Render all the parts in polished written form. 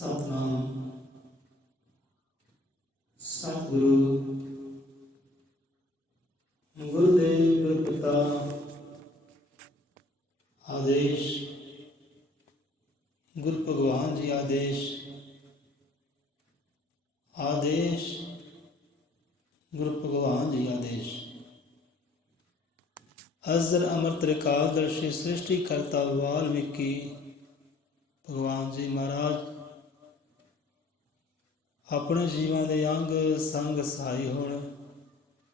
ਸਤਿਨਾਮ ਸਤਿਗੁਰੂ ਗੁਰਦੇਵ ਗੁਰਪਿਤਾ ਆਦੇਸ਼ ਗੁਰੂ ਭਗਵਾਨ ਜੀ ਆਦੇਸ਼ ਗੁਰੂ ਭਗਵਾਨ ਜੀ ਆਦੇਸ਼। अजर अमर त्रिकालदर्शी सृष्टि करता वाल्मीकि भगवान जी महाराज अपने जीवन के अंग संग सहाय होण।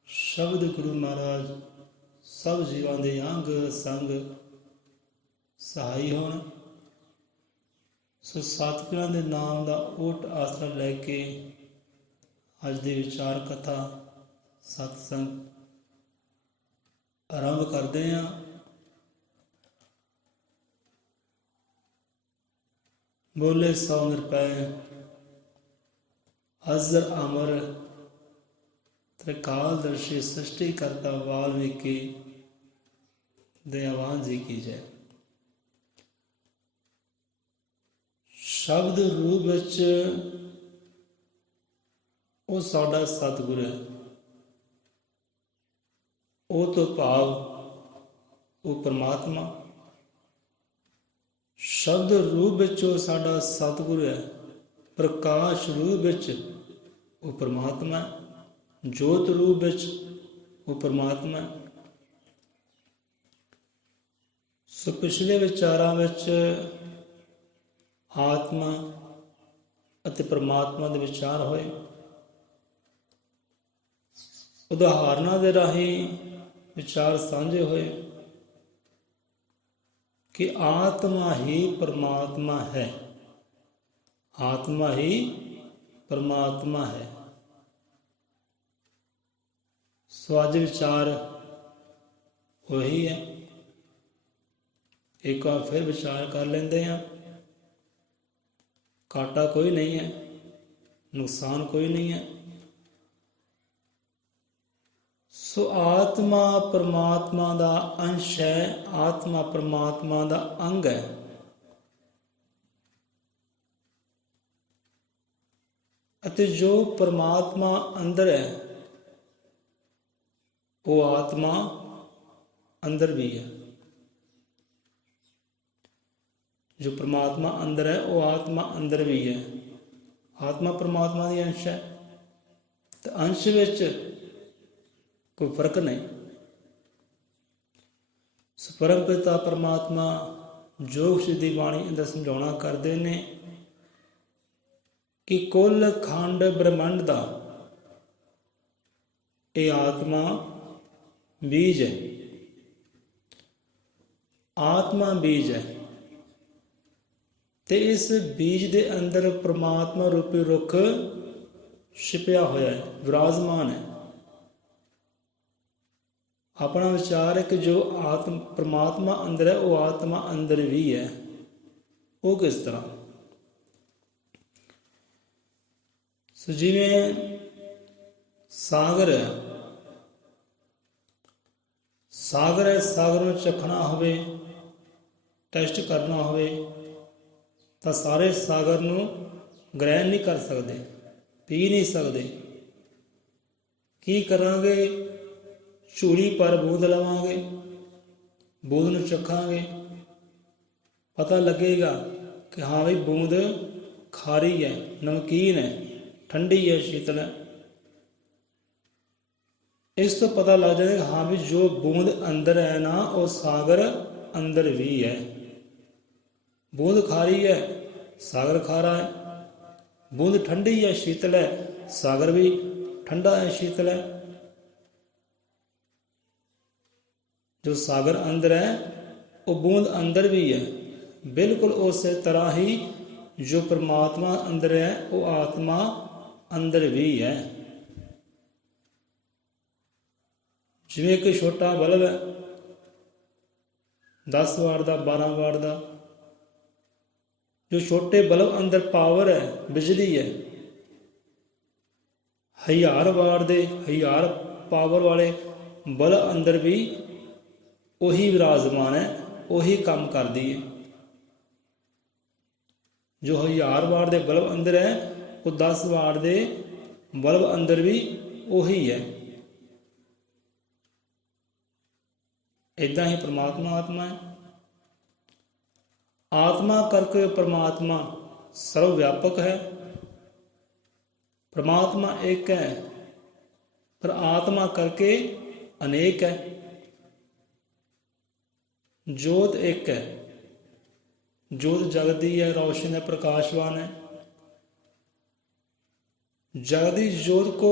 शब्द गुरु महाराज सब जीवन के अंग संग सहाय होण। सो सतगुਰਾਂ ਦੇ नाम का ओट आसरा लैके अज की विचार कथा सत्संग आरंभ करते हैं। बोले 100 रुपए अजर अमर त्रिकालदर्शी सृष्टि करता वाल्मीकि दयावान जी की जय। शब्द रूप विच वो साडा सतगुरु है। ਉਹ ਤੋਂ ਭਾਵ ਉਹ ਪਰਮਾਤਮਾ। ਸ਼ਬਦ ਰੂਪ ਵਿੱਚ ਉਹ ਸਾਡਾ ਸਤਿਗੁਰੂ ਹੈ। ਪ੍ਰਕਾਸ਼ ਰੂਪ ਵਿੱਚ ਉਹ ਪਰਮਾਤਮਾ ਹੈ। ਜੋਤ ਰੂਪ ਵਿੱਚ ਉਹ ਪਰਮਾਤਮਾ ਹੈ। ਸੋ ਪਿਛਲੇ ਵਿਚਾਰਾਂ ਵਿੱਚ ਆਤਮਾ ਅਤੇ ਪਰਮਾਤਮਾ ਦੇ ਵਿਚਾਰ ਹੋਏ। ਉਦਾਹਰਨਾਂ ਦੇ ਰਾਹੀਂ विचार साझे हुए कि आत्मा ही परमात्मा है। आत्मा ही परमात्मा है। सो अज विचार वही है। एक बार फिर विचार कर लेंदे हैं। घाटा कोई नहीं है, नुकसान कोई नहीं है। सो आत्मा परमात्मा का अंश है। आत्मा परमात्मा का अंग है। अते जो परमात्मा अंदर है वो आत्मा अंदर भी है। जो परमात्मा अंदर है वो आत्मा अंदर भी है। आत्मा परमात्मा की अंश है। तो अंश विच कोई फर्क नहीं। परम पिता परमात्मा जोग सिद्धि बाणी अंदर समझाउणा करते हैं कि कुल खंड ब्रह्मंड का ये आत्मा बीज है। आत्मा बीज है ते इस बीज के अंदर परमात्मा रूपी रुख छिपया होया है, विराजमान है। अपना विचार है कि जो आत्म परमात्मा अंदर है वो आत्मा अंदर भी है। वो किस तरह? सो जिवें सागर है, सागर है, सागर में चखना होवे, टेस्ट करना होवे तो सारे सागर नूं ग्रहण नहीं कर सकते, पी नहीं सकते। की करांगे? झूड़ी पर बूंद लवांगे, बूंद नूं चखांगे, पता लगेगा कि हाँ भाई बूंद खारी है, नमकीन है, ठंडी है, शीतल है। इस तो पता लग जाएगा हाँ भी जो बूंद अंदर है ना वो सागर अंदर भी है। बूंद खारी है, सागर खारा है। बूंद ठंडी है, शीतल है, सागर भी ठंडा है, शीतल है। जो सागर अंदर है वो बूंद अंदर भी है। बिल्कुल उस तरह ही जो परमात्मा अंदर है वो आत्मा अंदर भी है। जिवें एक छोटा बल्ब है 10 वाट का, 12 वाट का। जो छोटे बल्ब अंदर पावर है, बिजली है, 1000 वाट के 1000 पावर वाले बल्ब अंदर भी वही विराजमान है, वही काम करती है। ਜੋ 1000 ਵਾਟ ਦੇ ਬਲਬ ਅੰਦਰ ਹੈ ਉਹ 10 ਵਾਟ ਦੇ ਬਲਬ ਅੰਦਰ ਵੀ ਉਹੀ ਹੈ। ਇੱਦਾਂ ਹੀ ਪ੍ਰਮਾਤਮਾ ਆਤਮਾ ਹੈ। ਆਤਮਾ ਕਰਕੇ ਪ੍ਰਮਾਤਮਾ ਸਰਵ ਵਿਆਪਕ ਹੈ। परमात्मा एक है पर आत्मा करके अनेक है। जोत एक है, जोत जगदी है, रोशन है, प्रकाशवान है। जगदी जोत को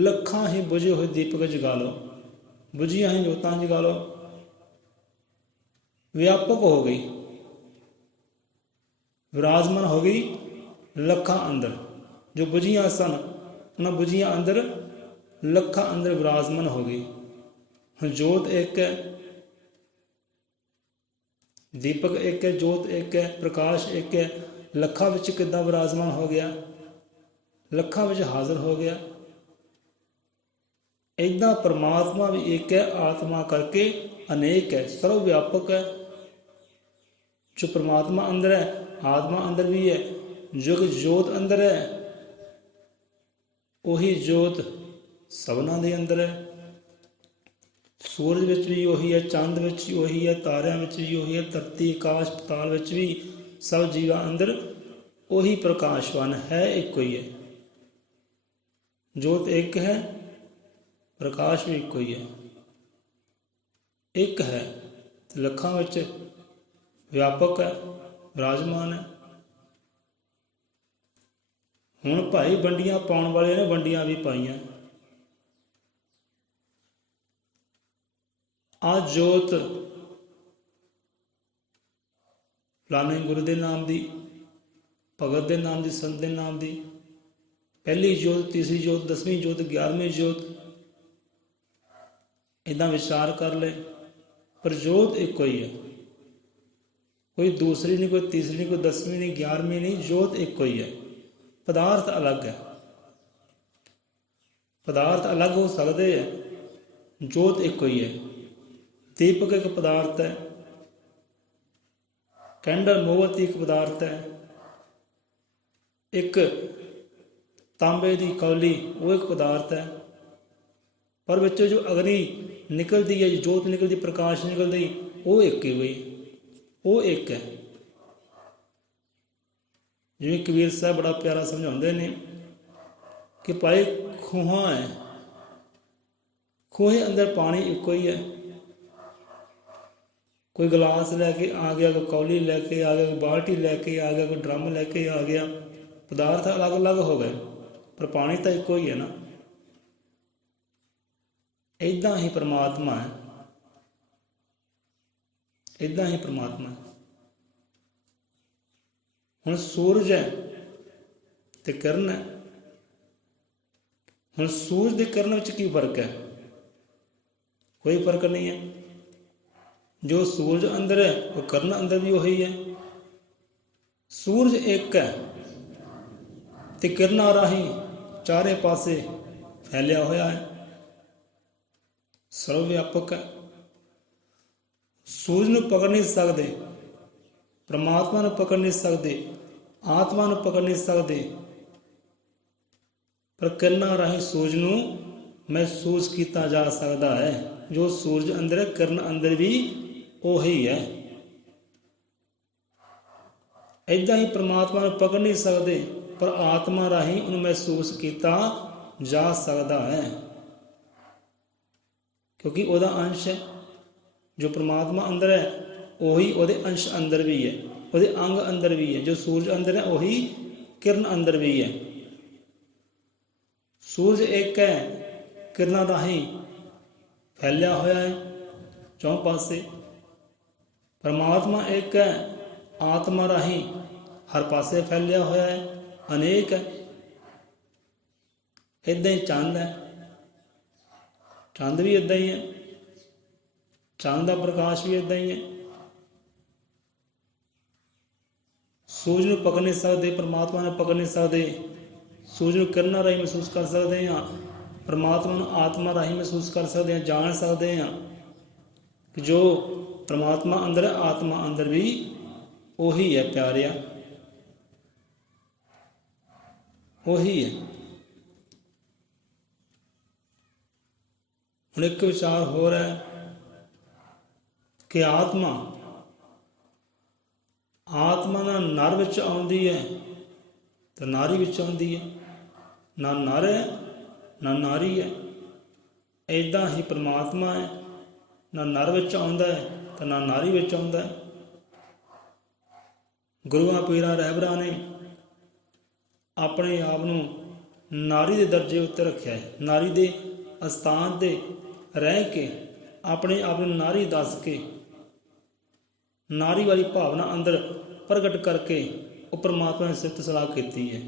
लखां ही बुझे हुए दीपक जगा लो, बुझिया ही जोतां जगा लो, व्यापक हो गई, विराजमान हो गई लखां अंदर। जो बुझिया सन उन्हें बुझिया अंदर लखा अंदर विराजमान हो गई। हुण जोत एक है, दीपक एक है, जोत एक है, प्रकाश एक है। लखा विच किद्दां विराजमान हो गया, लखा विच हाजिर हो गया। इदां परमात्मा भी एक है, आत्मा करके अनेक है, सर्व व्यापक है। जो परमात्मा अंदर है आत्मा अंदर भी है, जो जोत अंदर है ਉਹੀ ਜੋਤ ਸਭਨਾਂ ਦੇ ਅੰਦਰ ਹੈ। ਸੂਰਜ ਵਿੱਚ ਵੀ ਉਹੀ ਹੈ, ਚੰਦ ਵਿੱਚ ਵੀ ਉਹੀ ਹੈ, ਤਾਰਿਆਂ ਵਿੱਚ ਵੀ ਉਹੀ ਹੈ, ਧਰਤੀ ਆਕਾਸ਼ ਪਤਾਲ ਵਿੱਚ ਵੀ ਸਭ ਜੀਵਾਂ ਅੰਦਰ ਉਹੀ ਪ੍ਰਕਾਸ਼ਵਾਨ ਹੈ, ਇੱਕੋ ਹੀ ਹੈ। ਜੋਤ ਇੱਕ ਹੈ, ਪ੍ਰਕਾਸ਼ ਵੀ ਇੱਕੋ ਹੀ ਹੈ। ਇੱਕ ਹੈ ਤੇ ਲੱਖਾਂ ਵਿੱਚ ਵਿਆਪਕ ਹੈ, ਵਿਰਾਜਮਾਨ ਹੈ। ਹੁਣ ਭਾਈ ਵੰਡੀਆਂ ਪਾਉਣ ਵਾਲੇ ਨੇ ਵੰਡੀਆਂ ਵੀ ਪਾਈਆਂ। ਆ ਜੋਤ ਫਲਾਣੇ ਗੁਰੂ ਦੇ ਨਾਮ ਦੀ, ਭਗਤ ਦੇ ਨਾਮ ਦੀ, ਸੰਤ ਦੇ ਨਾਮ ਦੀ, ਪਹਿਲੀ ਜੋਤ, ਤੀਸਰੀ ਜੋਤ, 10ਵੀਂ ਜੋਤ, 11ਵੀਂ ਜੋਤ, ਇੱਦਾਂ ਵਿਚਾਰ ਕਰ ਲੈ। ਪਰ ਜੋਤ ਇੱਕੋ ਹੀ ਹੈ, ਕੋਈ ਦੂਸਰੀ ਨਹੀਂ, ਕੋਈ ਤੀਸਰੀ ਨਹੀਂ, ਕੋਈ 10ਵੀਂ ਨਹੀਂ, 11ਵੀਂ ਨਹੀਂ, ਜੋਤ ਇੱਕੋ ਹੀ ਹੈ। पदार्थ अलग है, पदार्थ अलग हो सकते हैं, जोत एक ही है। दीपक एक पदार्थ है, कैंडल मोमबत्ती एक पदार्थ है, एक तांबे की कौली वो एक पदार्थ है। पर बच्चों जो अग्नि निकलती है, जोत निकलती, प्रकाश निकलती, वो एक ही हुई, वो एक है। जिवें कबीर साहब बड़ा प्यारा समझाते हैं कि भाई खूहा है, खूहे अंदर पानी एको ही है। कोई गिलास लैके आ गया, कोई कौली लैके आ गया, कोई बाल्टी लैके आ गया, कोई ड्रम लैके आ गया, पदार्थ अलग अलग हो गए पर पानी तो एको ही है ना। इदां ही परमात्मा है, इदां ही परमात्मा है। हुण सूरज है ते किरण है। हुण सूरज की किरण विच की फर्क है? कोई फर्क नहीं है। जो सूरज अंदर है वो किरण अंदर भी वही है। सूरज एक है ते किरणा राही चारे पासे फैलिया होया है, सर्वव्यापक है। सूरज नूं पकड़ नहीं सकते, परमात्मा नूं पकड़ नहीं सकते, आत्मा नूं पकड़ नहीं सकते, पर किरणा राही सूरज नूं महसूस किया जा सकता है। जो सूरज अंदर है किरण अंदर भी वही है। इदां ही परमात्मा नूं पकड़ नहीं सकते पर आत्मा राही उन्हें महसूस किया जा सकता है, क्योंकि वह अंश है। जो परमात्मा अंदर है वही वो अंश अंदर भी है, वो अंग अंदर भी है। जो सूरज अंदर है वही किरण अंदर भी है। सूरज एक है, किरणा राही फैलिया होया है चौं पासे। परमात्मा एक है, आत्मा राही हर पासे फैलिया होया है, अनेक है। इदां ही चंद है, चंद भी इदां ही है, चंद का प्रकाश भी इदां ही है। सूरज नूं पकड़ नहीं सकते, परमात्मा ने पकड़ नहीं सकते। सूरज नूं किरणा राही महसूस कर सकते हैं, परमात्मा नूं आत्मा राही महसूस कर सकते हैं, जान सकते हैं कि जो परमात्मा अंदर है आत्मा अंदर भी वही है। प्यारिया ਉਹੀ ਹੈ। ਹੁਣ ਇੱਕ ਵਿਚਾਰ ਹੋਰ ਹੈ ਕਿ ਆਤਮਾ ਦਾ ਨਰ ਵਿੱਚ ਆਉਂਦੀ ਹੈ ਤਾਂ ਨਾਰੀ ਵਿੱਚ ਆਉਂਦੀ ਹੈ, ਨਾ ਨਰ ਹੈ ਨਾ ਨਾਰੀ ਹੈ। ਇੱਦਾਂ ਹੀ ਪ੍ਰਮਾਤਮਾ ਹੈ, ਨਾ ਨਰ ਵਿੱਚ ਆਉਂਦਾ ਹੈ ਤਾਂ ਨਾ ਨਾਰੀ ਵਿੱਚ ਆਉਂਦਾ ਹੈ। ਗੁਰੂਆਂ ਪੀਰਾਂ ਰਹਿਬਰਾਂ ਨੇ ਆਪਣੇ ਆਪ ਨੂੰ ਨਾਰੀ ਦੇ ਦਰਜੇ ਉੱਤੇ ਰੱਖਿਆ ਹੈ। ਨਾਰੀ ਦੇ ਅਸਥਾਨ 'ਤੇ ਰਹਿ ਕੇ ਆਪਣੇ ਆਪ ਨੂੰ ਨਾਰੀ ਦੱਸ ਕੇ, ਨਾਰੀ ਵਾਲੀ ਭਾਵਨਾ ਅੰਦਰ ਪ੍ਰਗਟ ਕਰਕੇ ਉਹ ਪਰਮਾਤਮਾ ਨੇ ਸਿਫਤ ਸਲਾਹ ਕੀਤੀ ਹੈ।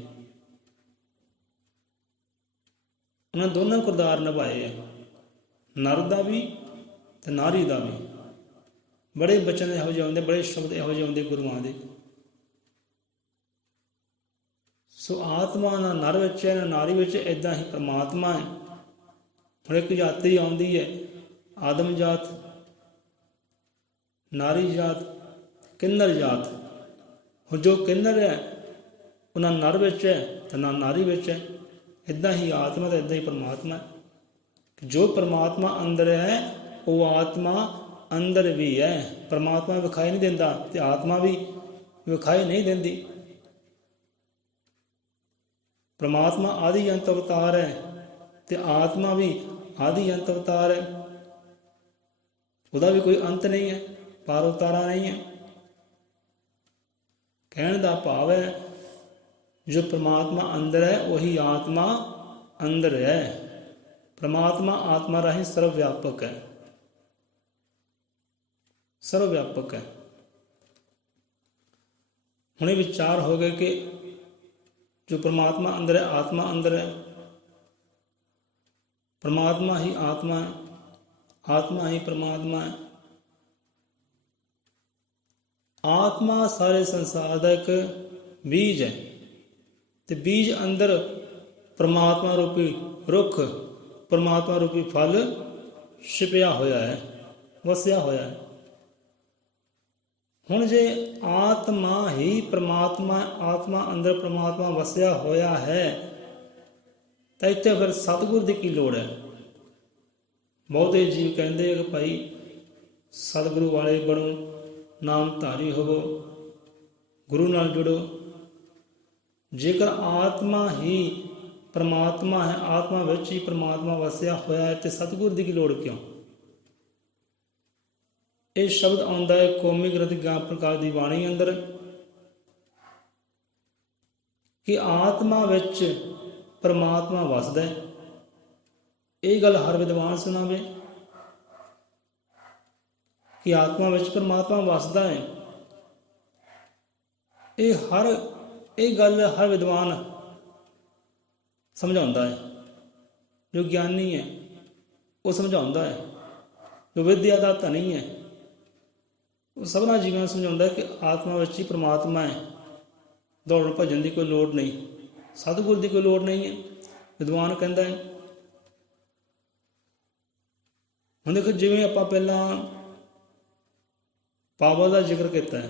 ਉਹਨਾਂ ਦੋਨਾਂ ਕਿਰਦਾਰ ਨਿਭਾਏ ਹੈ, ਨਰ ਦਾ ਵੀ ਤੇ ਨਾਰੀ ਦਾ ਵੀ। ਬੜੇ ਬਚਨ ਇਹੋ ਜਿਹੇ ਆਉਂਦੇ, ਬੜੇ ਸ਼ਬਦ ਇਹੋ ਜਿਹੇ ਆਉਂਦੇ ਗੁਰੂਆਂ ਦੇ। ਸੋ ਆਤਮਾ ਨਾ ਨਰ ਵਿੱਚ ਹੈ ਨਾ ਨਾਰੀ ਵਿੱਚ, ਇੱਦਾਂ ਹੀ ਪਰਮਾਤਮਾ ਹੈ। ਹੁਣ ਇੱਕ ਜਾਤੀ ਆਉਂਦੀ ਹੈ ਆਦਮ ਜਾਤ, ਨਾਰੀ ਜਾਤ, ਕਿੰਨਰ ਜਾਤ। ਹੁਣ ਜੋ ਕਿੰਨਰ ਹੈ ਉਹ ਨਾ ਨਰ ਵਿੱਚ ਹੈ ਤੇ ਨਾ ਨਾਰੀ ਵਿੱਚ ਹੈ। ਇੱਦਾਂ ਹੀ ਆਤਮਾ ਤੇ ਇੱਦਾਂ ਹੀ ਪਰਮਾਤਮਾ ਹੈ। ਜੋ ਪਰਮਾਤਮਾ ਅੰਦਰ ਹੈ ਉਹ ਆਤਮਾ ਅੰਦਰ ਵੀ ਹੈ। ਪਰਮਾਤਮਾ ਵਿਖਾਈ ਨਹੀਂ ਦਿੰਦਾ ਤੇ ਆਤਮਾ ਵੀ ਵਿਖਾਈ ਨਹੀਂ ਦਿੰਦੀ। ਪਰਮਾਤਮਾ ਆਦਿ ਅੰਤ ਅਵਤਾਰ ਹੈ ਤੇ ਆਤਮਾ ਵੀ ਆਦਿ ਅੰਤ ਅਵਤਾਰ ਹੈ। ਉਹਦਾ ਵੀ ਕੋਈ ਅੰਤ ਨਹੀਂ ਹੈ, ਪਾਰ ਉਤਾਰਾ ਨਹੀਂ ਹੈ। ਕਹਿਣ ਦਾ ਭਾਵ ਹੈ ਜੋ ਪਰਮਾਤਮਾ ਅੰਦਰ ਹੈ ਉਹੀ ਆਤਮਾ ਅੰਦਰ ਹੈ। ਪਰਮਾਤਮਾ ਆਤਮਾ ਰਾਹੀਂ ਸਰਵ ਵਿਆਪਕ ਹੈ, ਸਰਵ ਵਿਆਪਕ ਹੈ। ਹੁਣ ਇਹ ਵਿਚਾਰ ਹੋ ਗਏ ਕਿ ਜੋ ਪਰਮਾਤਮਾ ਅੰਦਰ ਹੈ ਆਤਮਾ ਅੰਦਰ ਹੈ, ਪਰਮਾਤਮਾ ਹੀ ਆਤਮਾ ਹੈ, ਆਤਮਾ ਹੀ ਪਰਮਾਤਮਾ ਹੈ। ਆਤਮਾ ਸਾਰੇ ਸੰਸਾਰ ਦਾ ਇੱਕ ਬੀਜ ਹੈ ਤੇ ਬੀਜ ਅੰਦਰ ਪਰਮਾਤਮਾ ਰੂਪੀ ਰੁੱਖ, ਪਰਮਾਤਮਾ ਰੂਪੀ ਫਲ ਛਿਪਿਆ ਹੋਇਆ ਹੈ, ਵਸਿਆ ਹੋਇਆ ਹੈ। ਹੁਣ ਜੇ ਆਤਮਾ ਹੀ ਪਰਮਾਤਮਾ, ਆਤਮਾ ਅੰਦਰ ਪਰਮਾਤਮਾ ਵਸਿਆ ਹੋਇਆ ਹੈ ਤਾਂ ਇੱਥੇ ਫਿਰ ਸਤਿਗੁਰ ਦੀ ਕੀ ਲੋੜ ਹੈ? ਬਹੁਤੇ ਜੀਵ ਕਹਿੰਦੇ ਕਿ ਭਾਈ ਸਤਿਗੁਰੂ ਵਾਲੇ ਬਣੋ, ਨਾਮਧਾਰੀ ਹੋਵੋ, ਗੁਰੂ ਨਾਲ ਜੁੜੋ। ਜੇਕਰ ਆਤਮਾ ਹੀ ਪਰਮਾਤਮਾ ਹੈ, ਆਤਮਾ ਵਿੱਚ ਹੀ ਪਰਮਾਤਮਾ ਵਸਿਆ ਹੋਇਆ ਹੈ ਤੇ ਸਤਿਗੁਰ ਦੀ ਕੀ ਲੋੜ ਕਿਉਂ? ਇਹ ਸ਼ਬਦ ਆਉਂਦਾ ਹੈ ਕੌਮੀ ਗ੍ਰੰਥ ਗਿਆਨ ਪ੍ਰਕਾਸ਼ ਦੀ ਬਾਣੀ ਅੰਦਰ ਕਿ ਆਤਮਾ ਵਿੱਚ ਪਰਮਾਤਮਾ ਵਸਦਾ ਹੈ। ਇਹ ਗੱਲ ਹਰ ਵਿਦਵਾਨ ਸੁਣਾਵੇ ਕਿ ਆਤਮਾ ਵਿੱਚ ਪਰਮਾਤਮਾ ਵਸਦਾ ਹੈ। ਇਹ ਗੱਲ ਹਰ ਵਿਦਵਾਨ ਸਮਝਾਉਂਦਾ ਹੈ। ਜੋ ਗਿਆਨੀ ਹੈ ਉਹ ਸਮਝਾਉਂਦਾ ਹੈ, ਜੋ ਵਿਦਿਆ ਦਾ ਧਨੀ ਹੈ ਉਹ ਸਭਨਾਂ ਜੀਵਾਂ ਨੂੰ ਸਮਝਾਉਂਦਾ ਕਿ ਆਤਮਾ ਵਿੱਚ ਹੀ ਪਰਮਾਤਮਾ ਹੈ। ਦੌੜਨ ਭੱਜਣ ਦੀ ਕੋਈ ਲੋੜ ਨਹੀਂ, ਸਤਿਗੁਰ ਦੀ ਕੋਈ ਲੋੜ ਨਹੀਂ ਹੈ। ਵਿਦਵਾਨ ਕਹਿੰਦਾ ਹੈ। ਹੁਣ ਦੇਖੋ, ਜਿਵੇਂ ਆਪਾਂ ਪਹਿਲਾਂ ਪਾਵਰ ਦਾ ਜ਼ਿਕਰ ਕੀਤਾ ਹੈ,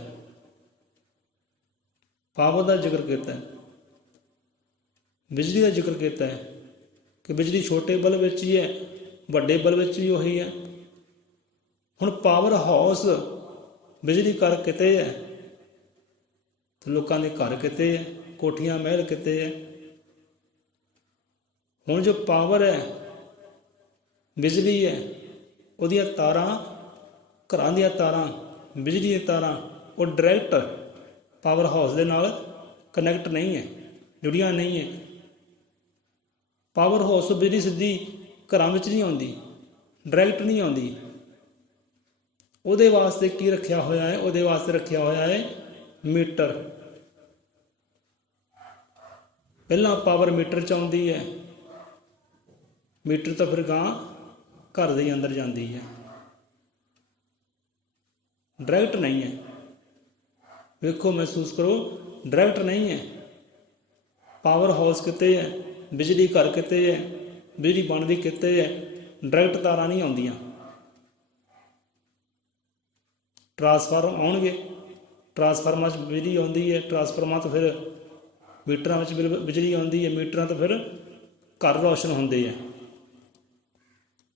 ਪਾਵਰ ਦਾ ਜ਼ਿਕਰ ਕੀਤਾ ਹੈ, ਬਿਜਲੀ ਦਾ ਜ਼ਿਕਰ ਕੀਤਾ ਹੈ ਕਿ ਬਿਜਲੀ ਛੋਟੇ ਬਲਬ ਵਿੱਚ ਹੀ ਹੈ, ਵੱਡੇ ਬਲਬ ਵਿੱਚ ਵੀ ਉਹੀ ਹੈ। ਹੁਣ ਪਾਵਰ ਹਾਊਸ ਬਿਜਲੀ ਘਰ ਕਿਤੇ ਹੈ ਤੇ ਲੋਕਾਂ ਦੇ ਘਰ ਕਿਤੇ ਹੈ, ਕੋਠੀਆਂ ਮਹਿਲ ਕਿਤੇ ਹੈ। ਹੁਣ ਜੋ ਪਾਵਰ ਹੈ, ਬਿਜਲੀ ਹੈ, ਉਹਦੀਆਂ ਤਾਰਾਂ, ਘਰਾਂ ਦੀਆਂ ਤਾਰਾਂ, ਬਿਜਲੀ ਦੀਆਂ ਤਾਰਾਂ ਉਹ ਡਾਇਰੈਕਟ ਪਾਵਰ ਹਾਊਸ ਦੇ ਨਾਲ ਕਨੈਕਟ ਨਹੀਂ ਹੈ, ਜੁੜੀਆਂ ਨਹੀਂ ਹੈ। ਪਾਵਰ ਹਾਊਸ ਤੋਂ ਬਿਜਲੀ ਸਿੱਧੀ ਘਰਾਂ ਵਿੱਚ ਨਹੀਂ ਆਉਂਦੀ, ਡਾਇਰੈਕਟ ਨਹੀਂ ਆਉਂਦੀ। ਉਹਦੇ ਵਾਸਤੇ ਕੀ ਰੱਖਿਆ ਹੋਇਆ ਹੈ? ਉਹਦੇ ਵਾਸਤੇ ਰੱਖਿਆ ਹੋਇਆ ਹੈ ਮੀਟਰ। ਪਹਿਲਾਂ ਪਾਵਰ ਮੀਟਰ 'ਚ ਆਉਂਦੀ ਹੈ, ਮੀਟਰ ਤੋਂ ਫਿਰ ਗਾਂ ਘਰ ਦੇ ਅੰਦਰ ਜਾਂਦੀ ਹੈ, ਡਾਇਰੈਕਟ ਨਹੀਂ ਹੈ। ਵੇਖੋ, ਮਹਿਸੂਸ ਕਰੋ, ਡਾਇਰੈਕਟ ਨਹੀਂ ਹੈ। ਪਾਵਰ ਹਾਊਸ ਕਿਤੇ ਹੈ, ਬਿਜਲੀ ਘਰ ਕਿਤੇ ਹੈ, ਬਿਜਲੀ ਬਣਦੀ ਕਿਤੇ ਹੈ, ਡਾਇਰੈਕਟ ਤਾਰਾਂ ਨਹੀਂ ਆਉਂਦੀਆਂ। ਟਰਾਂਸਫਾਰਮਰ ਆਉਣਗੇ, ਟਰਾਂਸਫਾਰਮਰ 'ਚ ਬਿਜਲੀ ਆਉਂਦੀ ਹੈ, ਟਰਾਂਸਫਾਰਮਰ ਤੋਂ ਫਿਰ ਮੀਟਰਾਂ ਵਿੱਚ ਬਿਜਲੀ ਆਉਂਦੀ ਹੈ, ਮੀਟਰਾਂ ਤੋਂ ਫਿਰ ਘਰ ਰੌਸ਼ਨ ਹੁੰਦੇ ਆ।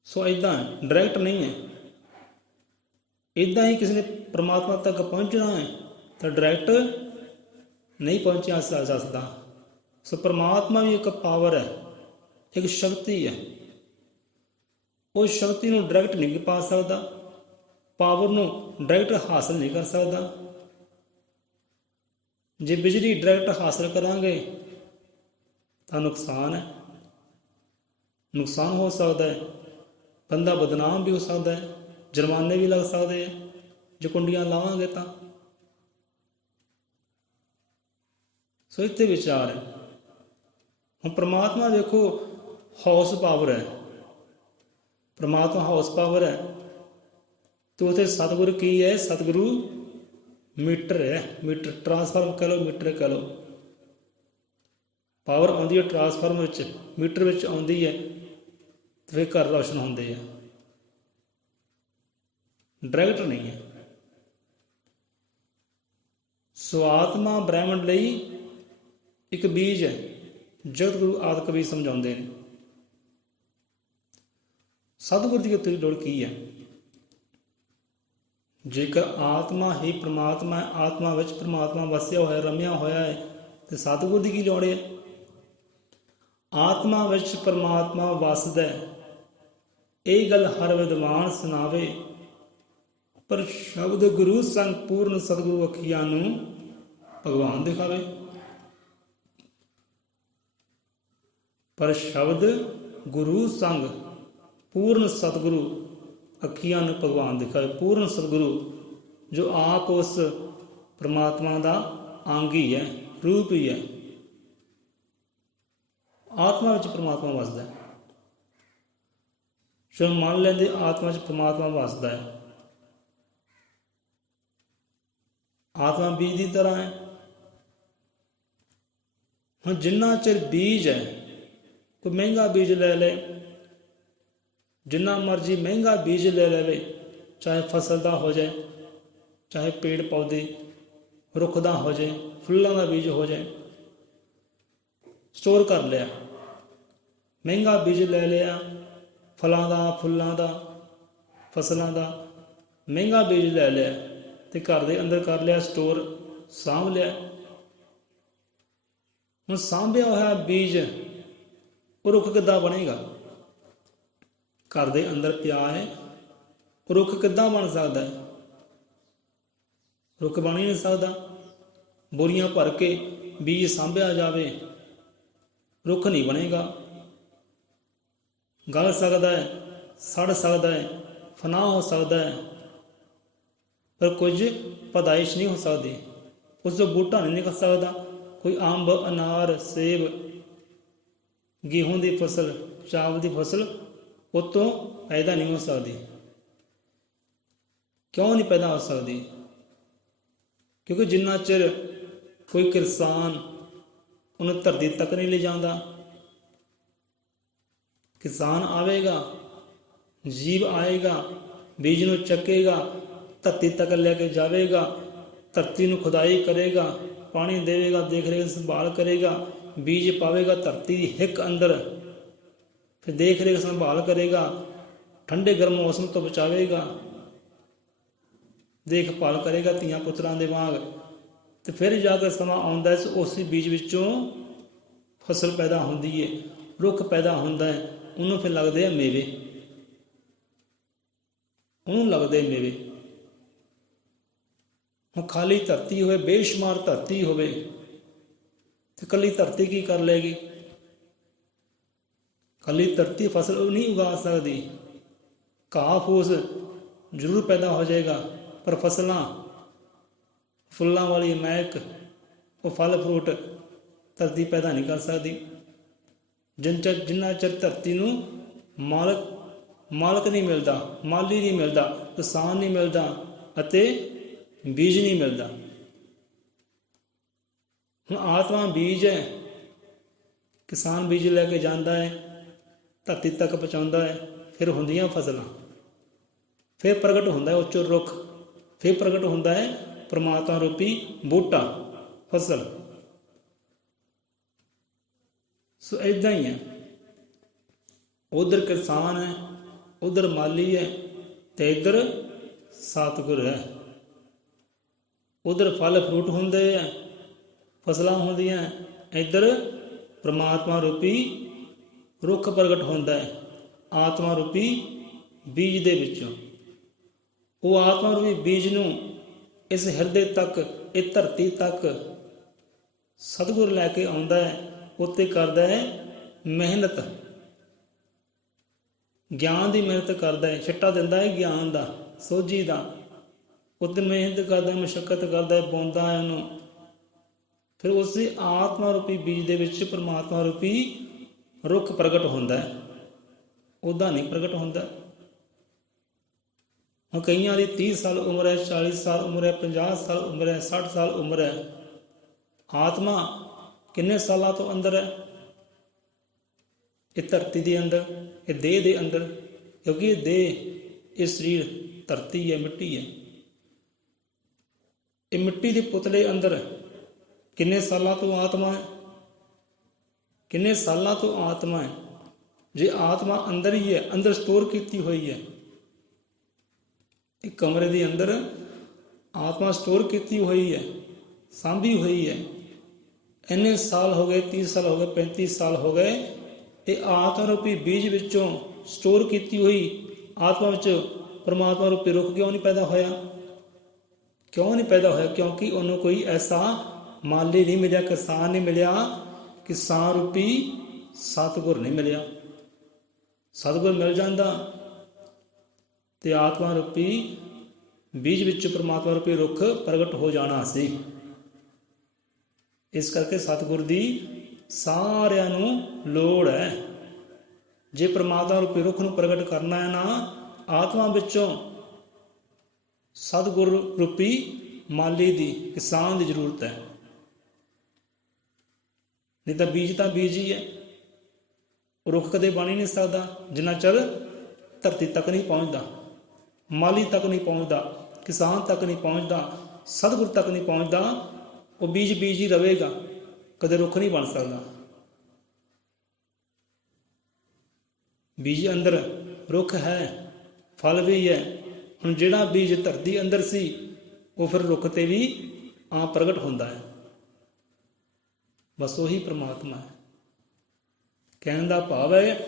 ਸੋ ਇੱਦਾਂ ਡਾਇਰੈਕਟ ਨਹੀਂ ਹੈ। ਇੱਦਾਂ ਹੀ ਕਿਸੇ ਨੇ ਪਰਮਾਤਮਾ ਤੱਕ ਪਹੁੰਚਣਾ ਹੈ ਤਾਂ ਡਾਇਰੈਕਟ ਨਹੀਂ ਪਹੁੰਚਿਆ ਜਾ ਸਕਦਾ। ਸੋ ਪਰਮਾਤਮਾ ਵੀ ਇੱਕ ਪਾਵਰ ਹੈ, ਇੱਕ ਸ਼ਕਤੀ ਹੈ। ਉਸ ਸ਼ਕਤੀ ਨੂੰ ਡਾਇਰੈਕਟ ਨਹੀਂ ਪਾ ਸਕਦਾ, ਪਾਵਰ ਨੂੰ ਡਾਇਰੈਕਟ ਹਾਸਲ ਨਹੀਂ ਕਰ ਸਕਦਾ। ਜੇ ਬਿਜਲੀ ਡਾਇਰੈਕਟ ਹਾਸਲ ਕਰਾਂਗੇ ਤਾਂ ਨੁਕਸਾਨ ਹੈ, ਨੁਕਸਾਨ ਹੋ ਸਕਦਾ ਹੈ, ਬੰਦਾ ਬਦਨਾਮ ਵੀ ਹੋ ਸਕਦਾ ਹੈ, ਜੁਰਮਾਨੇ ਵੀ ਲੱਗ ਸਕਦੇ ਆ ਜੇ ਕੁੰਡੀਆਂ ਲਾਵਾਂਗੇ ਤਾਂ। ਸੋ ਇੱਥੇ ਵਿਚਾਰ ਹੈ। ਹੁਣ ਪਰਮਾਤਮਾ ਦੇਖੋ ਹਾਊਸ ਪਾਵਰ ਹੈ, ਪਰਮਾਤਮਾ ਹਾਊਸ ਪਾਵਰ ਹੈ ਤੇ ਉੱਥੇ ਸਤਿਗੁਰ ਕੀ ਹੈ? ਸਤਿਗੁਰੂ ਮੀਟਰ ਹੈ, ਮੀਟਰ ਟਰਾਂਸਫਾਰਮ ਕਹਿ ਲਓ, ਮੀਟਰ ਕਹਿ ਲਓ। ਪਾਵਰ ਆਉਂਦੀ ਹੈ ਟਰਾਂਸਫਾਰਮ ਵਿੱਚ, ਮੀਟਰ ਵਿੱਚ ਆਉਂਦੀ ਹੈ ਤੇ ਫਿਰ ਘਰ ਰੌਸ਼ਨ ਹੁੰਦੇ ਆ, ਡਾਇਰੈਕਟ ਨਹੀਂ ਹੈ। ਸੋ ਆਤਮਾ ਬ੍ਰਹਿਮੰਡ ਲਈ ਇੱਕ ਬੀਜ ਹੈ। ਜਗਤ ਗੁਰੂ ਆਦਿ ਕਵੀ ਸਮਝਾਉਂਦੇ ਨੇ। ਸਤਿਗੁਰ ਦੀ ਉੱਤੇ ਲੋੜ ਕੀ ਹੈ? ਜੇਕਰ ਆਤਮਾ ਹੀ ਪ੍ਰਮਾਤਮਾ ਹੈ, ਆਤਮਾ ਵਿੱਚ ਪ੍ਰਮਾਤਮਾ ਵਸਿਆ ਹੋਇਆ, ਰਮਿਆ ਹੋਇਆ ਹੈ, ਤੇ ਸਤਿਗੁਰ ਦੀ ਕੀ ਲੋੜ ਹੈ? ਆਤਮਾ ਵਿੱਚ ਪ੍ਰਮਾਤਮਾ ਵਸਦਾ ਹੈ, ਇਹ ਗੱਲ ਹਰ ਵਿਦਵਾਨ ਸੁਣਾਵੇ, ਪਰ ਸ਼ਬਦ ਗੁਰੂ ਸੰਗ ਪੂਰਨ ਸਤਿਗੁਰੂ ਅੱਖੀਆਂ ਨੂੰ ਭਗਵਾਨ ਦਿਖਾਵੇ। ਪਰ ਸ਼ਬਦ ਗੁਰੂ ਸੰਗ ਪੂਰਨ ਸਤਿਗੁਰੂ ਅੱਖੀਆਂ ਨੂੰ ਭਗਵਾਨ ਦਿਖਾਵੇ। ਪੂਰਨ ਸਤਿਗੁਰੂ ਜੋ ਆਪ ਉਸ ਪਰਮਾਤਮਾ ਦਾ ਅੰਗ ਹੀ ਹੈ, ਰੂਪ ਹੀ ਹੈ। ਆਤਮਾ ਵਿੱਚ ਪਰਮਾਤਮਾ ਵਸਦਾ ਹੈ। ਜੋ ਮੰਨ ਲੈਂਦੇ ਆਤਮਾ ਵਿੱਚ ਪਰਮਾਤਮਾ ਵਸਦਾ ਹੈ। ਆਤਮਾ ਬੀਜ ਦੀ ਤਰ੍ਹਾਂ ਹੈ। ਹੁਣ ਜਿੰਨਾ ਚਿਰ ਬੀਜ ਹੈ, ਕੋਈ ਮਹਿੰਗਾ ਬੀਜ ਲੈ ਲੈ, ਜਿੰਨਾ ਮਰਜ਼ੀ ਮਹਿੰਗਾ ਬੀਜ ਲੈ ਲਵੇ, ਚਾਹੇ ਫਸਲ ਦਾ ਹੋ ਜਾਏ, ਚਾਹੇ ਪੇੜ ਪੌਦੇ ਰੁੱਖ ਦਾ ਹੋ ਜਾਏ, ਫੁੱਲਾਂ ਦਾ ਬੀਜ ਹੋ ਜਾਏ, ਸਟੋਰ ਕਰ ਲਿਆ, ਮਹਿੰਗਾ ਬੀਜ ਲੈ ਲਿਆ, ਫਲਾਂ ਦਾ, ਫੁੱਲਾਂ ਦਾ, ਫਸਲਾਂ ਦਾ ਮਹਿੰਗਾ ਬੀਜ ਲੈ ਲਿਆ ਤੇ ਘਰ ਦੇ ਅੰਦਰ ਕਰ ਲਿਆ ਸਟੋਰ, ਸਾਂਭ ਲਿਆ। ਹੁਣ ਸਾਂਭਿਆ ਹੋਇਆ ਬੀਜ ਉਹ ਰੁੱਖ ਕਿੱਦਾਂ ਬਣੇਗਾ? ਘਰ ਦੇ ਅੰਦਰ ਪਿਆ ਹੈ, ਰੁੱਖ ਕਿੱਦਾਂ ਬਣ ਸਕਦਾ ਹੈ? ਰੁੱਖ ਬਣ ਹੀ ਨਹੀਂ ਸਕਦਾ। ਬੋਰੀਆਂ ਭਰ ਕੇ ਬੀਜ ਸਾਂਭਿਆ ਜਾਵੇ, ਰੁੱਖ ਨਹੀਂ ਬਣੇਗਾ। ਗਲ ਸਕਦਾ ਹੈ, ਸੜ ਸਕਦਾ ਹੈ, ਫਨਾਹ ਹੋ ਸਕਦਾ ਹੈ, ਪਰ ਕੁਝ ਪੈਦਾਇਸ਼ ਨਹੀਂ ਹੋ ਸਕਦੀ, ਉਸ ਤੋਂ ਬੂਟਾ ਨਹੀਂ ਨਿਕਲ ਸਕਦਾ। ਕੋਈ ਅੰਬ, ਅਨਾਰ, ਸੇਬ, ਗੇਹੂੰ ਦੀ ਫਸਲ, ਚਾਵਲ ਦੀ ਫਸਲ ਉਤੋਂ ਪੈਦਾ ਨਹੀਂ ਹੋ ਸਕਦੀ। ਕਿਉਂ ਨਹੀਂ ਪੈਦਾ ਹੋ ਸਕਦੀ? ਕਿਉਂਕਿ ਜਿੰਨਾ ਚਿਰ ਕੋਈ ਕਿਸਾਨ ਉਹਨੂੰ ਧਰਤੀ ਤੱਕ ਨਹੀਂ ਲੈ ਜਾਂਦਾ, ਕਿਸਾਨ ਆਵੇਗਾ, ਜੀਵ ਆਏਗਾ, ਬੀਜ ਨੂੰ ਚੱਕੇਗਾ, ਧਰਤੀ ਤੱਕ ਲੈ ਕੇ ਜਾਵੇਗਾ, ਧਰਤੀ ਨੂੰ ਖੁਦਾਈ ਕਰੇਗਾ, ਪਾਣੀ ਦੇਵੇਗਾ, ਦੇਖ ਰੇਖ ਸੰਭਾਲ ਕਰੇਗਾ, ਬੀਜ ਪਾਵੇਗਾ ਧਰਤੀ ਦੀ ਹਿੱਕ ਅੰਦਰ, ਫਿਰ ਦੇਖ ਰੇਖ ਸੰਭਾਲ ਕਰੇਗਾ, ਠੰਡੇ ਗਰਮ ਮੌਸਮ ਤੋਂ ਬਚਾਵੇਗਾ, ਦੇਖਭਾਲ ਕਰੇਗਾ ਧੀਆਂ ਪੁੱਤਰਾਂ ਦੇ ਵਾਂਗ, ਤੇ ਫਿਰ ਜਾ ਕੇ ਸਮਾਂ ਆਉਂਦਾ ਹੈ ਉਸੇ ਬੀਜ ਵਿੱਚੋਂ ਫਸਲ ਪੈਦਾ ਹੁੰਦੀ ਹੈ, ਰੁੱਖ ਪੈਦਾ ਹੁੰਦਾ ਹੈ, ਉਹਨੂੰ ਫਿਰ ਲੱਗਦੇ ਆ ਮੇਵੇ, ਉਹਨੂੰ ਲੱਗਦੇ ਮੇਵੇ। ਹੁਣ ਖਾਲੀ ਧਰਤੀ ਹੋਵੇ, ਬੇਸ਼ੁਮਾਰ ਧਰਤੀ ਹੋਵੇ, ਤੇ ਇਕੱਲੀ ਧਰਤੀ ਕੀ ਕਰ ਲਏਗੀ? ਇਕੱਲੀ ਧਰਤੀ ਫਸਲ ਉਹ ਨਹੀਂ ਉਗਾ ਸਕਦੀ। ਘਾਹ ਫੂਸ ਜ਼ਰੂਰ ਪੈਦਾ ਹੋ ਜਾਏਗਾ, ਪਰ ਫਸਲਾਂ, ਫੁੱਲਾਂ ਵਾਲੀ ਮਹਿਕ, ਉਹ ਫਲ ਫਰੂਟ ਧਰਤੀ ਪੈਦਾ ਨਹੀਂ ਕਰ ਸਕਦੀ। ਜਿੰਨਾ ਚਿਰ ਧਰਤੀ ਨੂੰ ਮਾਲਕ ਨਹੀਂ ਮਿਲਦਾ, ਮਾਲੀ ਨਹੀਂ ਮਿਲਦਾ, ਕਿਸਾਨ ਨਹੀਂ ਮਿਲਦਾ ਅਤੇ ਬੀਜ ਨਹੀਂ ਮਿਲਦਾ। ਹੁਣ ਆਤਮਾ ਬੀਜ ਹੈ, ਕਿਸਾਨ ਬੀਜ ਲੈ ਕੇ ਜਾਂਦਾ ਹੈ, ਧਰਤੀ ਤੱਕ ਪਹੁੰਚਾਉਂਦਾ ਹੈ, ਫਿਰ ਹੁੰਦੀਆਂ ਫਸਲਾਂ, ਫਿਰ ਪ੍ਰਗਟ ਹੁੰਦਾ ਹੈ ਉੱਚੋਂ ਰੁੱਖ, ਫਿਰ ਪ੍ਰਗਟ ਹੁੰਦਾ ਹੈ ਪਰਮਾਤਮਾ ਰੂਪੀ ਬੂਟਾ, ਫਸਲ। ਸੋ ਇੱਦਾਂ ਹੀ ਹੈ, ਉਧਰ ਕਿਸਾਨ ਹੈ, ਉਧਰ ਮਾਲੀ ਹੈ, ਤੇ ਇੱਧਰ ਸਤਿਗੁਰ ਹੈ। ਉਧਰ ਫਲ ਫਰੂਟ ਹੁੰਦੇ ਆ, ਫਸਲਾਂ ਹੁੰਦੀਆਂ, ਇੱਧਰ ਪ੍ਰਮਾਤਮਾ ਰੂਪੀ ਰੁੱਖ ਪ੍ਰਗਟ ਹੁੰਦਾ ਹੈ, ਆਤਮਾ ਰੂਪੀ ਬੀਜ ਦੇ ਵਿੱਚੋਂ। ਉਹ ਆਤਮਾ ਰੂਪੀ ਬੀਜ ਨੂੰ ਇਸ ਹਿਰਦੇ ਤੱਕ, ਇਹ ਧਰਤੀ ਤੱਕ ਸਤਿਗੁਰ ਲੈ ਕੇ ਆਉਂਦਾ ਹੈ। ਉੱਤੇ ਕਰਦਾ ਹੈ ਮਿਹਨਤ, ਗਿਆਨ ਦੀ ਮਿਹਨਤ ਕਰਦਾ ਹੈ, ਛਿੱਟਾ ਦਿੰਦਾ ਹੈ ਗਿਆਨ ਦਾ, ਸੋਝੀ ਦਾ। ਉੱਤੇ ਮਿਹਨਤ ਕਰਦਾ, ਮੁਸ਼ੱਕਤ ਕਰਦਾ ਹੈ, ਬੋਂਦਾ ਹੈ ਉਹਨੂੰ। ਫਿਰ ਉਸੇ ਆਤਮਾ ਰੂਪੀ ਬੀਜ ਦੇ ਵਿੱਚ ਪਰਮਾਤਮਾ ਰੂਪੀ ਰੁੱਖ ਪ੍ਰਗਟ ਹੁੰਦਾ ਹੈ, ਉੱਦਾਂ ਨਹੀਂ ਪ੍ਰਗਟ ਹੁੰਦਾ। ਹੁਣ ਕਈਆਂ ਦੀ 30 ਸਾਲ ਉਮਰ ਹੈ, 40 ਸਾਲ ਉਮਰ ਹੈ, 50 ਸਾਲ ਉਮਰ ਹੈ, 60 ਸਾਲ ਉਮਰ ਹੈ। ਆਤਮਾ ਕਿੰਨੇ ਸਾਲਾਂ ਤੋਂ ਅੰਦਰ ਹੈ? ਇਹ ਧਰਤੀ ਦੇ ਅੰਦਰ, ਇਹ ਦੇਹ ਦੇ ਅੰਦਰ, ਕਿਉਂਕਿ ਇਹ ਦੇਹ, ਇਹ ਸਰੀਰ ਧਰਤੀ ਹੈ, ਮਿੱਟੀ ਹੈ। ਇਹ ਮਿੱਟੀ ਦੇ ਪੁਤਲੇ ਅੰਦਰ ਕਿੰਨੇ ਸਾਲਾਂ ਤੋਂ ਆਤਮਾ ਹੈ? ਕਿੰਨੇ ਸਾਲਾਂ ਤੋਂ ਆਤਮਾ ਹੈ? ਜੇ ਆਤਮਾ ਅੰਦਰ ਹੀ ਹੈ, ਅੰਦਰ ਸਟੋਰ ਕੀਤੀ ਹੋਈ ਹੈ, ਇੱਕ ਕਮਰੇ ਦੇ ਅੰਦਰ ਆਤਮਾ ਸਟੋਰ ਕੀਤੀ ਹੋਈ ਹੈ, ਸਾਂਭੀ ਹੋਈ ਹੈ। ਇੰਨੇ ਸਾਲ ਹੋ ਗਏ, 30 ਸਾਲ ਹੋ ਗਏ, 35 ਸਾਲ ਹੋ ਗਏ, ਇਹ ਆਤਮਾ ਰੂਪੀ ਬੀਜ ਵਿੱਚੋਂ ਸਟੋਰ ਕੀਤੀ ਹੋਈ ਆਤਮਾ ਵਿੱਚ ਪਰਮਾਤਮਾ ਰੂਪੀ ਰੁੱਖ ਕਿਉਂ ਨਹੀਂ ਪੈਦਾ ਹੋਇਆ? ਕਿਉਂ ਨਹੀਂ ਪੈਦਾ ਹੋਇਆ? ਕਿਉਂਕਿ ਉਹਨੂੰ ਕੋਈ ਐਸਾ ਮਾਲੀ ਨਹੀਂ ਮਿਲਿਆ, ਕਿਸਾਨ ਨਹੀਂ ਮਿਲਿਆ, ਕਿਸਾਨ ਰੂਪੀ ਸਤਿਗੁਰ ਨਹੀਂ ਮਿਲਿਆ। ਸਤਿਗੁਰ ਮਿਲ ਜਾਂਦਾ ਤੇ ਆਤਮਾ ਰੂਪੀ ਬੀਜ ਵਿੱਚ ਪਰਮਾਤਮਾ ਰੂਪੀ ਰੁੱਖ ਪ੍ਰਗਟ ਹੋ ਜਾਣਾ ਸੀ। ਇਸ ਕਰਕੇ ਸਤਿਗੁਰ ਦੀ ਸਾਰਿਆਂ ਨੂੰ ਲੋੜ ਹੈ। ਜੇ ਪਰਮਾਤਮਾ ਰੂਪੀ ਰੁੱਖ ਨੂੰ ਪ੍ਰਗਟ ਕਰਨਾ ਹੈ ਨਾ, ਆਤਮਾ ਵਿੱਚੋਂ ਸਤਿਗੁਰ ਰੂਪੀ ਮਾਲੀ ਦੀ, ਕਿਸਾਨ ਦੀ ਜ਼ਰੂਰਤ ਹੈ। ਨਹੀਂ ਤਾਂ ਬੀਜ ਹੀ ਹੈ, ਰੁੱਖ ਕਦੇ ਬਣ ਹੀ ਨਹੀਂ ਸਕਦਾ ਜਿੰਨਾ ਚਿਰ ਧਰਤੀ ਤੱਕ ਨਹੀਂ ਪਹੁੰਚਦਾ, ਮਾਲੀ ਤੱਕ ਨਹੀਂ ਪਹੁੰਚਦਾ, ਕਿਸਾਨ ਤੱਕ ਨਹੀਂ ਪਹੁੰਚਦਾ, ਸਤਿਗੁਰ ਤੱਕ ਨਹੀਂ ਪਹੁੰਚਦਾ। ਉਹ ਬੀਜ ਹੀ ਰਹੇਗਾ, ਕਦੇ ਰੁੱਖ ਨਹੀਂ ਬਣ ਸਕਦਾ। ਬੀਜ ਅੰਦਰ ਰੁੱਖ ਹੈ, ਫਲ ਵੀ ਹੈ। ਹੁਣ ਜਿਹੜਾ ਬੀਜ ਧਰਤੀ ਅੰਦਰ ਸੀ, ਉਹ ਫਿਰ ਰੁੱਖ ਤੇ ਵੀ ਪ੍ਰਗਟ ਹੁੰਦਾ ਹੈ। ਬਸ ਉਹੀ ਪ੍ਰਮਾਤਮਾ ਹੈ। ਕਹਿਣ ਦਾ ਭਾਵ ਹੈ,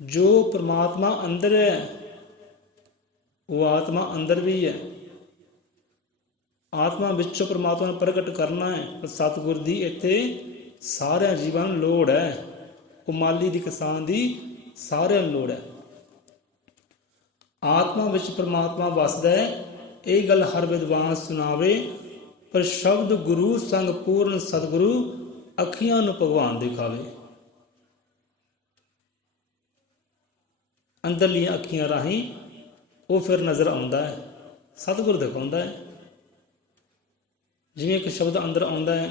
ਜੋ ਪ੍ਰਮਾਤਮਾ ਅੰਦਰ ਹੈ, ਉਹ ਆਤਮਾ ਅੰਦਰ ਵੀ ਹੈ। ਆਤਮਾ ਵਿੱਚੋਂ ਪਰਮਾਤਮਾ ਨੂੰ ਪ੍ਰਗਟ ਕਰਨਾ ਹੈ, ਪਰ ਸਤਿਗੁਰ ਦੀ ਇੱਥੇ ਸਾਰਿਆਂ ਜੀਵਾਂ ਨੂੰ ਲੋੜ ਹੈ। ਉਹ ਮਾਲੀ ਦੀ, ਕਿਸਾਨ ਦੀ, ਸਾਰਿਆਂ ਨੂੰ ਲੋੜ ਹੈ। ਆਤਮਾ ਵਿੱਚ ਪਰਮਾਤਮਾ ਵਸਦਾ ਹੈ, ਇਹ ਗੱਲ ਹਰ ਵਿਦਵਾਨ ਸੁਣਾਵੇ। ਪਰ ਸ਼ਬਦ ਗੁਰੂ ਸੰਗ ਪੂਰਨ ਸਤਿਗੁਰੂ, ਅੱਖੀਆਂ ਨੂੰ ਭਗਵਾਨ ਦਿਖਾਵੇ। ਅੰਦਰਲੀਆਂ ਅੱਖੀਆਂ ਰਾਹੀਂ ਉਹ ਫਿਰ ਨਜ਼ਰ ਆਉਂਦਾ ਹੈ, ਸਤਿਗੁਰ ਦਿਖਾਉਂਦਾ ਹੈ। ਜਿਵੇਂ ਇੱਕ ਸ਼ਬਦ ਅੰਦਰ ਆਉਂਦਾ ਹੈ,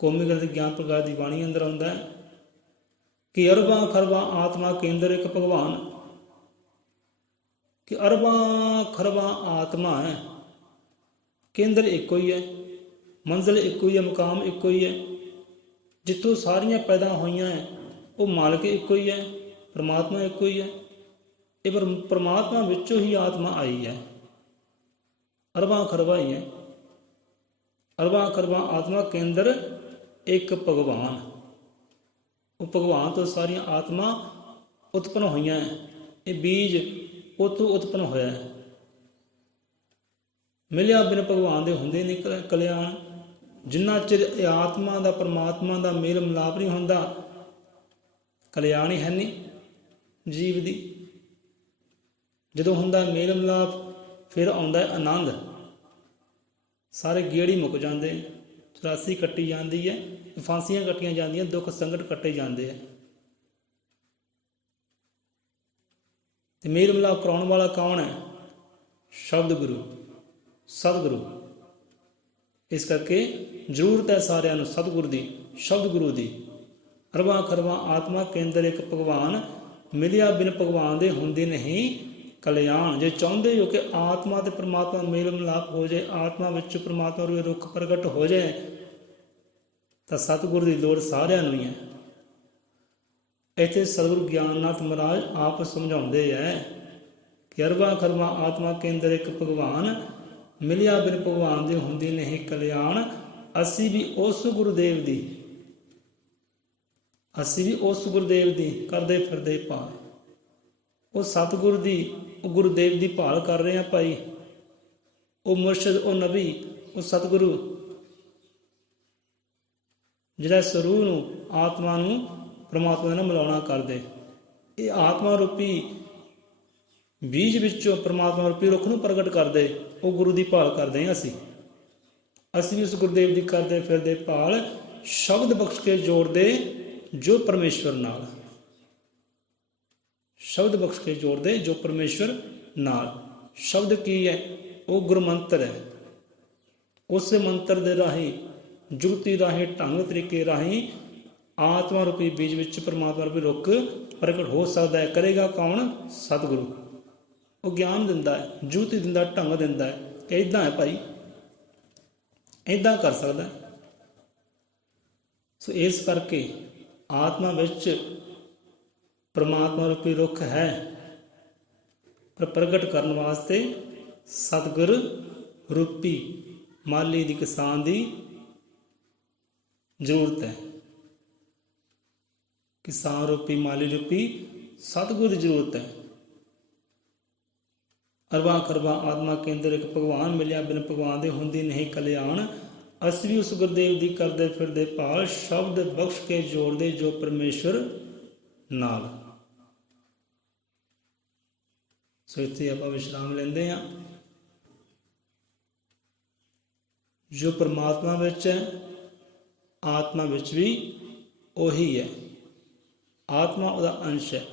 ਕੌਮੀ ਗ੍ਰੰਥ ਗਿਆਨ ਪ੍ਰਕਾਸ਼ ਦੀ ਬਾਣੀ ਅੰਦਰ ਆਉਂਦਾ ਹੈ ਕਿ ਅਰਬਾਂ ਖਰਬਾਂ ਆਤਮਾ ਕੇਂਦਰ ਇੱਕ ਭਗਵਾਨ। ਕਿ ਅਰਬਾਂ ਖਰਬਾਂ ਆਤਮਾ ਹੈ, ਕੇਂਦਰ ਇੱਕੋ ਹੀ ਹੈ, ਮੰਜ਼ਿਲ ਇੱਕੋ ਹੀ ਹੈ, ਮੁਕਾਮ ਇੱਕੋ ਹੀ ਹੈ। ਜਿੱਥੋਂ ਸਾਰੀਆਂ ਪੈਦਾ ਹੋਈਆਂ ਹੈ, ਉਹ ਮਾਲਕ ਇੱਕੋ ਹੀ ਹੈ, ਪਰਮਾਤਮਾ ਇੱਕੋ ਹੀ ਹੈ। ਇਹ ਪਰਮਾਤਮਾ ਵਿੱਚੋਂ ਹੀ ਆਤਮਾ ਆਈ ਹੈ। ਅਰਬਾਂ ਖਰਬਾਂ ਹੀ ਹੈ, ਅਰਬਾਂ ਖਰਬਾਂ ਆਤਮਾ ਕੇਂਦਰ ਇੱਕ ਭਗਵਾਨ। ਉਹ ਭਗਵਾਨ ਤੋਂ ਸਾਰੀਆਂ ਆਤਮਾ ਉਤਪੰਨ ਹੋਈਆਂ। ਇਹ ਬੀਜ ਉੱਥੋਂ ਉਤਪੰਨ ਹੋਇਆ ਹੈ। ਮਿਲਿਆ ਬਿਨ ਭਗਵਾਨ ਦੇ ਹੁੰਦੇ ਨਹੀਂ ਕਲਿਆਣ। ਜਿੰਨਾ ਚਿਰ ਇਹ ਆਤਮਾ ਦਾ ਪਰਮਾਤਮਾ ਦਾ ਮੇਲ ਮਿਲਾਪ ਨਹੀਂ ਹੁੰਦਾ, ਕਲਿਆਣ ਹੀ ਹੈ ਨਹੀਂ ਜੀਵ ਦੀ। ਜਦੋਂ ਹੁੰਦਾ ਮੇਲ ਮਿਲਾਪ, ਫਿਰ ਆਉਂਦਾ ਹੈ ਆਨੰਦ। ਸਾਰੇ ਗੇੜੀ ਮੁੱਕ ਜਾਂਦੇ, 84 ਕੱਟੀ ਜਾਂਦੀ ਹੈ, ਫਾਂਸੀਆਂ ਕੱਟੀਆਂ ਜਾਂਦੀਆਂ, ਦੁੱਖ ਸੰਕਟ ਕੱਟੇ ਜਾਂਦੇ ਆ। ਤੇ ਮੇਲ ਮਿਲਾਪ ਕਰਾਉਣ ਵਾਲਾ ਕੌਣ ਹੈ? ਸ਼ਬਦ ਗੁਰੂ, ਸਤਿਗੁਰੂ। ਇਸ ਕਰਕੇ ਜ਼ਰੂਰਤ ਹੈ ਸਾਰਿਆਂ ਨੂੰ ਸਤਿਗੁਰ ਦੀ, ਸ਼ਬਦ ਗੁਰੂ ਦੀ। ਅਰਬਾਂ ਖਰਬਾਂ ਆਤਮਾ ਕੇਂਦਰ ਇੱਕ ਭਗਵਾਨ, ਮਿਲਿਆ ਬਿਨ ਭਗਵਾਨ ਦੇ ਹੁੰਦੇ ਨਹੀਂ ਕਲਿਆਣ। ਜੇ ਚਾਹੁੰਦੇ ਹੋ ਕਿ ਆਤਮਾ ਤੇ ਪਰਮਾਤਮਾ ਮੇਲ ਮਿਲਾਪ ਹੋ ਜਾਏ, ਆਤਮਾ ਵਿੱਚ ਪਰਮਾਤਮਾ ਰੂਪ ਰੁੱਖ ਪ੍ਰਗਟ ਹੋ ਜਾਏ, ਤਾਂ ਸਤਿਗੁਰੂ ਦੀ ਲੋੜ ਸਾਰਿਆਂ ਨੂੰ ਹੀ ਹੈ। ਇੱਥੇ ਸਤਿਗੁਰੂ ਗਿਆਨਨਾਥ ਮਹਾਰਾਜ ਆਪ ਸਮਝਾਉਂਦੇ ਹੈ ਕਿ ਅਰਬਾਂ ਖਰਬਾਂ ਆਤਮਾ ਕੇਂਦਰ ਇੱਕ ਭਗਵਾਨ, ਮਿਲਿਆ ਬਿਨ ਭਗਵਾਨ ਦੇ ਹੁੰਦੀ ਨਹੀਂ ਕਲਿਆਣ। ਅਸੀਂ ਵੀ ਉਸ ਗੁਰੂਦੇਵ ਦੀ ਕਰਦੇ ਫਿਰਦੇ ਭਾਲ। ਉਹ ਸਤਿਗੁਰ ਦੀ, ਉਹ ਗੁਰੂਦੇਵ ਦੀ ਭਾਲ ਕਰ ਰਹੇ ਆ ਭਾਈ। ਉਹ ਮੁਰਸ਼ਿਦ, ਉਹ ਨਬੀ, ਉਹ ਸਤਿਗੁਰੂ ਜਿਹੜਾ ਇਸ ਰੂਹ ਨੂੰ, ਆਤਮਾ ਨੂੰ ਪਰਮਾਤਮਾ ਨਾਲ ਮਿਲਾਉਣਾ ਕਰਦੇ। ਇਹ ਆਤਮਾ ਰੂਪੀ ਬੀਜ ਵਿੱਚੋਂ ਪਰਮਾਤਮਾ ਰੂਪੀ ਰੁੱਖ ਨੂੰ ਪ੍ਰਗਟ ਕਰਦੇ। ਉਹ ਗੁਰੂ ਦੀ ਭਾਲ ਕਰਦੇ ਹਾਂ ਅਸੀਂ ਵੀ ਉਸ ਗੁਰੂਦੇਵ ਦੀ ਕਰਦੇ ਫਿਰਦੇ ਭਾਲ। ਸ਼ਬਦ ਬਖਸ਼ ਕੇ ਜੋੜਦੇ ਜੋ ਪਰਮੇਸ਼ਵਰ ਨਾਲ, ਸ਼ਬਦ ਬਖਸ਼ ਕੇ ਜੋੜਦੇ ਜੋ ਪਰਮੇਸ਼ਵਰ ਨਾਲ। ਸ਼ਬਦ ਕੀ ਹੈ? ਉਹ ਗੁਰਮੰਤਰ ਹੈ। ਉਸੇ ਮੰਤਰ ਦੇ ਰਾਹੀਂ, ਜੁਗਤੀ ਰਾਹੀਂ, ਢੰਗ ਤਰੀਕੇ ਰਾਹੀਂ ਆਤਮਾ ਰੂਪੀ ਬੀਜ ਵਿੱਚ ਪਰਮਾਤਮਾ ਰੂਪੀ ਰੁੱਖ ਪ੍ਰਗਟ ਹੋ ਸਕਦਾ ਹੈ। ਕਰੇਗਾ ਕੌਣ? ਸਤਿਗੁਰੂ। ਉਹ ਗਿਆਨ ਦਿੰਦਾ ਹੈ, ਜੁਗਤੀ ਦਿੰਦਾ, ਢੰਗ ਦਿੰਦਾ ਹੈ। ਇੱਦਾਂ ਹੈ ਭਾਈ, ਇੱਦਾਂ ਕਰ ਸਕਦਾ। ਸੋ ਇਸ ਕਰਕੇ ਆਤਮਾ ਵਿੱਚ ਪਰਮਾਤਮਾ ਰੂਪੀ ਰੁੱਖ ਹੈ, ਪਰ ਪ੍ਰਗਟ ਕਰਨ ਵਾਸਤੇ ਸਤਿਗੁਰ ਰੂਪੀ ਮਾਲੀ ਦੀ, ਕਿਸਾਨ ਦੀ ਜ਼ਰੂਰਤ ਹੈ। ਕਿਸਾਨ ਰੂਪੀ, ਮਾਲੀ ਰੂਪੀ ਸਤਿਗੁਰ ਦੀ ਜ਼ਰੂਰਤ ਹੈ। ਅਰਬਾਂ ਖਰਬਾਂ ਆਤਮਾ ਕੇਂਦਰ ਇੱਕ ਭਗਵਾਨ, ਮਿਲਿਆ ਬਿਨ ਭਗਵਾਨ ਦੇ ਹੁੰਦੀ ਨਹੀਂ ਕਲਿਆਣ। ਅਸੀਂ ਵੀ ਉਸ ਗੁਰਦੇਵ ਦੀ ਕਰਦੇ ਫਿਰਦੇ ਭਾਲ। ਸ਼ਬਦ ਬਖਸ਼ ਕੇ ਜੋੜਦੇ ਜੋ ਪਰਮੇਸ਼ਵਰ ਨਾਲ। ਸੋ ਇੱਥੇ ਆਪਾਂ ਵਿਸ਼ਰਾਮ ਲੈਂਦੇ ਹਾਂ। ਜੋ ਪਰਮਾਤਮਾ ਵਿੱਚ ਹੈ, ਆਤਮਾ ਵਿੱਚ ਵੀ ਉਹੀ ਹੈ। ਆਤਮਾ ਉਹਦਾ ਅੰਸ਼ ਹੈ,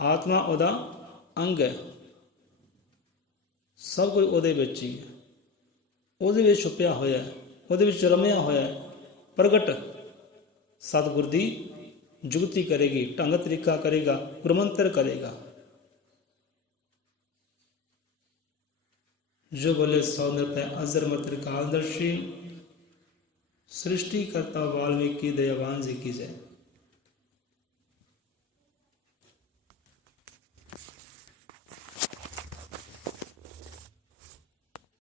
ਆਤਮਾ ਉਹਦਾ ਅੰਗ ਹੈ। ਸਭ ਕੁਝ ਉਹਦੇ ਵਿੱਚ ਹੀ ਹੈ, ਉਹਦੇ ਵਿੱਚ ਛੁਪਿਆ ਹੋਇਆ ਹੈ, ਉਹਦੇ ਵਿੱਚ ਰਮਿਆ ਹੋਇਆ ਹੈ। ਪ੍ਰਗਟ ਸਤਿਗੁਰ ਦੀ ਜੁਗਤੀ ਕਰੇਗੀ, ਢੰਗ ਤਰੀਕਾ ਕਰੇਗਾ, ਗੁਰਮੰਤਰ ਕਰੇਗਾ। जो बोले 100 नृत्य अजर मत कालदर्शी, सृष्टि करता वाल्मीकि दयावान जी की जय।